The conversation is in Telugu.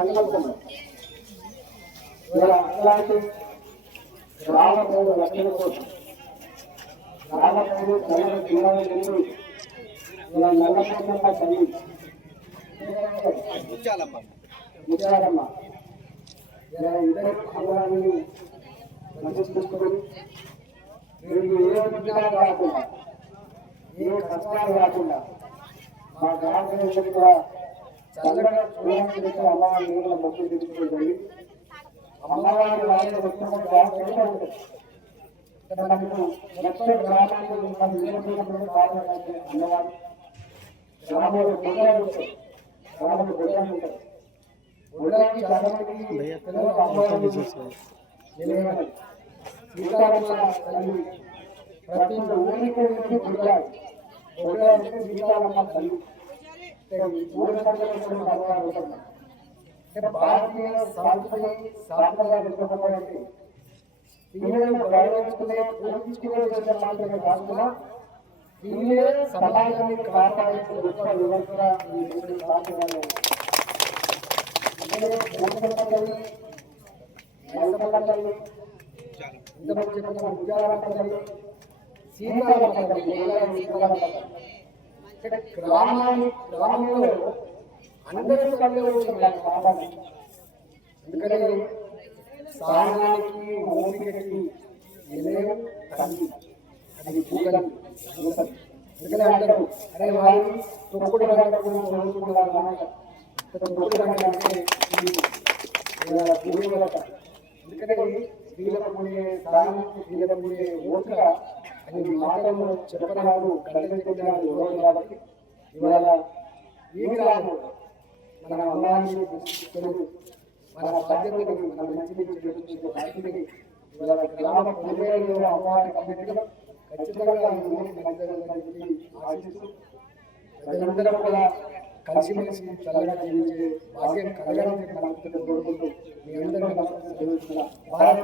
సంకల్పం అలాంటి గ్రామ ప్రజల రక్షణ కోసం గ్రామ ప్రజలు చల్లని జీవనం చెంది ఇలా నల్లపోతమ్మ తల్లి ముత్యాలమ్మ ఇలా ఇద్దరు అమ్మవారిని ప్రతిష్ఠించుకొని వీరికి ఏ విఘ్నాలు రాకుండా ఏ కష్టాలు రాకుండా మా గ్రామ ప్రజలకు కూడా చల్లగా చూడడానికి అమ్మవారి నీళ్ళ మొక్కులు తెచ్చుకోండి. అమ్మవారి వాళ్ళ మనకు నెక్స్ట్ గ్రామానికి అమ్మవారు గ్రామంలో గుడ్డలు ఉంటాయి. గ్రామంలో గుడ్డలు ఉంటాయి. గుడ్డలకి చాలా మంది అమ్మవారిని సీతారామ తల్లి ప్రతి ఊరికి గుడ్డాలి. గుడ్డాలంటే సీతారామ తల్లి ఊరి అమ్మవారు ఉంటుంది. భారతీయ సాంస్కృతిక సాంప్రదాయాలు వీళ్ళను గౌరవించుకునే పూజించుకునే విషయం మాత్రమే కాకుండా వీళ్ళే సమాజాన్ని కాపాడించిన గొప్ప వివరణ ఈ సాంప్రదాయాలు ఇంతమంది చెప్పిన ఉద్యానపల్లి సీతారామపల్లి గ్రామంలో అందరూ కళ్ళు కాపాడాలి. అందుకని సామానికి ఓపికకి నిలయం తల్లి అది పూగలం అందుకని అందరూ అరే వారు తొక్కుడు చదువుకున్నారు అన్నమాట. తొక్కుడు అంటే పూర్వత అందుకని స్త్రీలకు ఉండే సామానికి స్త్రీలకు ఉండే ఓపిక అని మాటలను చెప్పరాదు కలిగించడానికి ఇవ్వదు. కాబట్టి ఇవాళ ఈ గ్రామం మన అమ్మాయిని దృష్టించుకొని మన బాధ్యతని మన మంచిని బాధ్యతని ఇవాళ గ్రామ పొందేలో అమ్మవారిని కమిటీలో ఖచ్చితంగా ఆశిస్తూ ప్రజలందరూ కూడా కలిసిమెలిసి చల్లగా జీవించే భాగ్యం కలగాలని మనకు కోరుకుంటూ మీ అందరికీ భారత